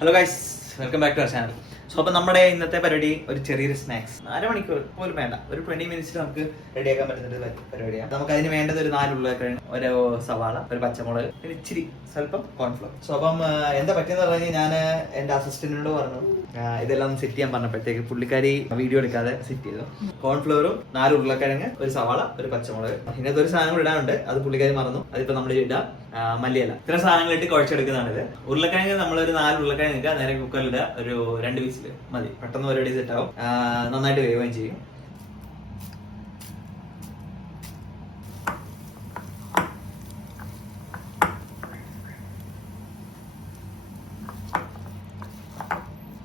Hello guys, welcome back to our channel. So അപ്പോൾ നമ്മുടെ ഇന്നത്തെ പരിപാടി ഒരു ചെറിയൊരു സ്നാക്സ്, 1/2 മണിക്കൂർ പോലും വേണ്ട, ഒരു 20 മിനിറ്റ്സിൽ നമുക്ക് റെഡിയാക്കാൻ പറ്റുന്ന ഒരു പരിപാടിയാണ്. നമുക്ക് അതിന് വേണ്ടത് ഒരു 4 ഉരുളക്കിഴങ്ങ്, ഒരു സവാള, ഒരു പച്ചമുളക്, പിന്നെ ഇച്ചിരി സ്വല്പം കോൺഫ്ലോർ. സോ അപ്പം എന്താ പറ്റിയെന്ന് പറഞ്ഞു കഴിഞ്ഞാൽ ഞാൻ എൻ്റെ അസിസ്റ്റന്റിനോട് പറഞ്ഞു ഇതെല്ലാം സെറ്റ് ചെയ്യാൻ പറഞ്ഞപ്പോഴത്തേക്ക് പുള്ളിക്കാരി വീഡിയോ എടുക്കാതെ സെറ്റ് ചെയ്തു. കോൺഫ്ലോറും 4 ഉരുളക്കിഴങ്ങ്, ഒരു സവാള, ഒരു പച്ചമുളക്, ഇതിനകത്ത് ഒരു സാധനം കൂടി ഇടാനുണ്ട്, അത് പുള്ളിക്കാരി മറന്നു. അതിപ്പോ നമ്മൾ ഇടാം, മല്ലിയല. ഇത്ര സാധനങ്ങളിട്ട് കുഴച്ചെടുക്കുന്നതാണിത്. ഉരുളക്കിഴങ്ങ് നമ്മളൊരു 4 ഉരുളക്കിഴങ്ങ് ഇടുക, നേരെ കുക്കറിലിടുക, ഒരു 2 വിസിൽ മതി, പെട്ടെന്ന് പരിപാടി സെറ്റ് ആവും, നന്നായിട്ട് വേവുകയും ചെയ്യും.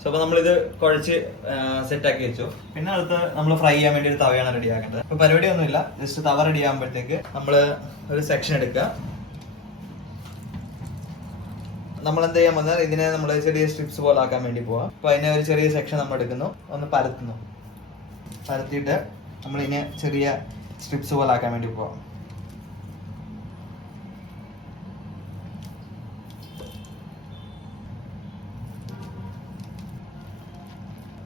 സോ അപ്പൊ നമ്മളിത് കുഴച്ച് സെറ്റ് ആക്കി വെച്ചു. പിന്നെ അടുത്ത് നമ്മൾ ഫ്രൈ ചെയ്യാൻ വേണ്ടി ഒരു തവയാണ് റെഡി ആക്കേണ്ടത്. ഇപ്പൊ പരിപാടി ഒന്നുമില്ല, ജസ്റ്റ് തവ റെഡി ആകുമ്പോഴത്തേക്ക് നമ്മൾ ഒരു സെക്ഷൻ എടുക്കുക. നമ്മൾ എന്ത് ചെയ്യാൻ വന്നാൽ ഇതിനെ നമ്മൾ ചെറിയ സ്ട്രിപ്സ് പോലെ ആക്കാൻ വേണ്ടി പോവാം. അപ്പൊ അതിനെ ഒരു ചെറിയ സെക്ഷൻ നമ്മൾ എടുക്കുന്നു, ഒന്ന് പരത്തുന്നു, പരത്തിയിട്ട് നമ്മൾ ഇതിനെ ചെറിയ സ്ട്രിപ്സ് പോലെ ആക്കാൻ വേണ്ടി പോവാം.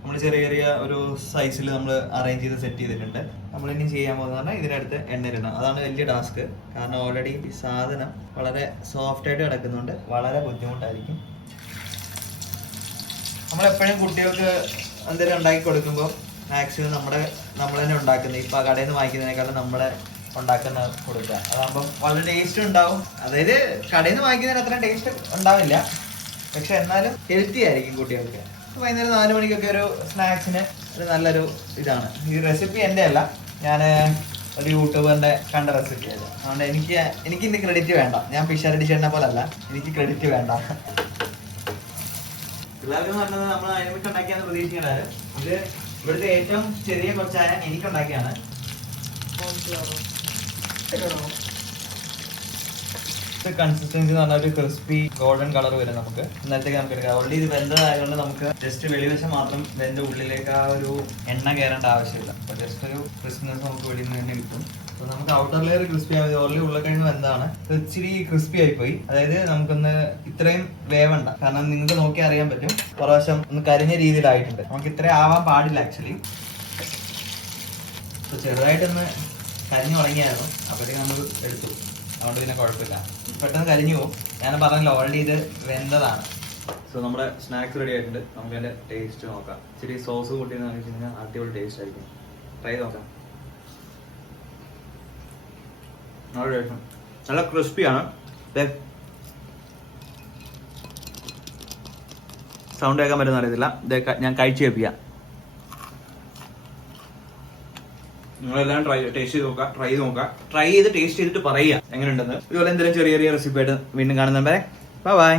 നമ്മൾ ചെറിയ ചെറിയ ഒരു സൈസിൽ നമ്മൾ അറേഞ്ച് ചെയ്ത് സെറ്റ് ചെയ്തിട്ടുണ്ട്. നമ്മൾ ഇനി ചെയ്യാൻ പോകുന്നത് പറഞ്ഞാൽ ഇതിനടുത്ത് എണ്ണയിലിടണം. അതാണ് വലിയ ടാസ്ക്, കാരണം ഓൾറെഡി ഈ സാധനം വളരെ സോഫ്റ്റ് ആയിട്ട് കിടക്കുന്നുണ്ട്, വളരെ ബുദ്ധിമുട്ടായിരിക്കും. നമ്മളെപ്പോഴും കുട്ടികൾക്ക് എന്തെങ്കിലും ഉണ്ടാക്കി കൊടുക്കുമ്പോൾ മാക്സിമം നമ്മൾ തന്നെ ഉണ്ടാക്കുന്നത്, ഇപ്പം കടയിൽ നിന്ന് വാങ്ങിക്കുന്നതിനേക്കാളും നമ്മളെ ഉണ്ടാക്കുന്ന കൊടുക്കുക. അതാകുമ്പം വളരെ ടേസ്റ്റ് ഉണ്ടാവും. അതായത് കടയിൽ നിന്ന് വാങ്ങിക്കുന്നതിന് അത്ര ടേസ്റ്റ് ഉണ്ടാവില്ല, പക്ഷെ എന്നാലും ഹെൽത്തി ആയിരിക്കും കുട്ടികൾക്ക്. വൈകുന്നേരം 4 മണിക്കൊക്കെ ഒരു സ്നാക്സിന് ഒരു നല്ലൊരു ഇതാണ്. ഈ റെസിപ്പി എൻ്റെ അല്ല, ഞാൻ ഒരു യൂട്യൂബറിന്റെ കണ്ട റെസിപ്പി ആയത്. അതുകൊണ്ട് എനിക്ക് ഇതിന്റെ ക്രെഡിറ്റ് വേണ്ട. ഞാൻ പിഷാരടി ചേട്ടനെ പോലെ അല്ല, എനിക്ക് ക്രെഡിറ്റ് വേണ്ട. പിള്ളേർക്ക് പറഞ്ഞത് നമ്മൾ അതിനൊക്കെ ഉണ്ടാക്കിയാന്ന് പ്രതീക്ഷിക്കേണ്ടത്. ഇത് ഇവിടുത്തെ ഏറ്റവും ചെറിയ കൊച്ചായ എനിക്കുണ്ടാക്കിയാണ്. കൺസിസ്റ്റൻസി എന്ന് പറഞ്ഞാൽ ഒരു ക്രിസ്പി ഗോൾഡൻ കളർ വരും നമുക്ക്. ഇന്നലത്തേക്ക് നമുക്ക് എടുക്കാം. ഓൾറെഡി ഇത് വെന്തതായതുകൊണ്ട് നമുക്ക് ജസ്റ്റ് വെളിവശം മാത്രം വെന്ത ഉള്ളിലേക്ക് ആ ഒരു എണ്ണ കയറേണ്ട ആവശ്യമില്ല. അപ്പൊ ജസ്റ്റ് ഒരു ക്രിസ്പിനെസ് നമുക്ക് വെളിയിൽ നിന്ന് തന്നെ കിട്ടും. അപ്പൊ നമുക്ക് ഔട്ടർ ലെയർ ക്രിസ്പി ആവുന്നത് ഓൾറെഡി ഉരുളക്കിഴങ്ങ് വെന്താണ്, ഇച്ചിരി ക്രിസ്പി ആയിപ്പോയി. അതായത് നമുക്കൊന്ന് ഇത്രയും വേവണ്ട, കാരണം നിങ്ങൾക്ക് നോക്കി അറിയാൻ പറ്റും പ്രാവശ്യം ഒന്ന് കരിഞ്ഞ രീതിയിലായിട്ടുണ്ട്. നമുക്ക് ഇത്രയും ആവാൻ പാടില്ല ആക്ച്വലി. ചെറുതായിട്ടൊന്ന് കരിഞ്ഞു തുടങ്ങിയായിരുന്നു, അപ്പോഴത്തേക്ക് നമ്മൾ എടുത്തു. അതുകൊണ്ട് പിന്നെ കുഴപ്പമില്ല, പെട്ടെന്ന് കരിഞ്ഞു പോകും. ഞാൻ പറഞ്ഞില്ല ഓൾറെഡി ഇത് വെന്തതാണ്. സോ നമ്മുടെ സ്നാക്സ് റെഡി ആയിട്ടുണ്ട്. നമുക്ക് അതിന്റെ ടേസ്റ്റ് നോക്കാം. ഇച്ചിരി സോസ് കൂട്ടിയെന്ന് വെച്ച് കഴിഞ്ഞാൽ അടിപൊളി ടേസ്റ്റ് ആയിരിക്കും. ട്രൈ നോക്കാം. നല്ല ക്രിസ്പിയാണ്. സൗണ്ട് കേൾക്കാൻ പറ്റുന്ന അറിയത്തില്ല, ഞാൻ കഴിച്ചു കേൾപ്പിക്കാം. നിങ്ങളെല്ലാം ടേസ്റ്റ് ചെയ്ത് നോക്കുക, ട്രൈ ചെയ്ത് ടേസ്റ്റ് ചെയ്തിട്ട് പറയുക എങ്ങനെയുണ്ടെന്ന്. ഇതുപോലെ എന്തെങ്കിലും ചെറിയ ചെറിയ റെസിപ്പി ആയിട്ട് വീണ്ടും കാണുന്നുണ്ടേ. ബൈ.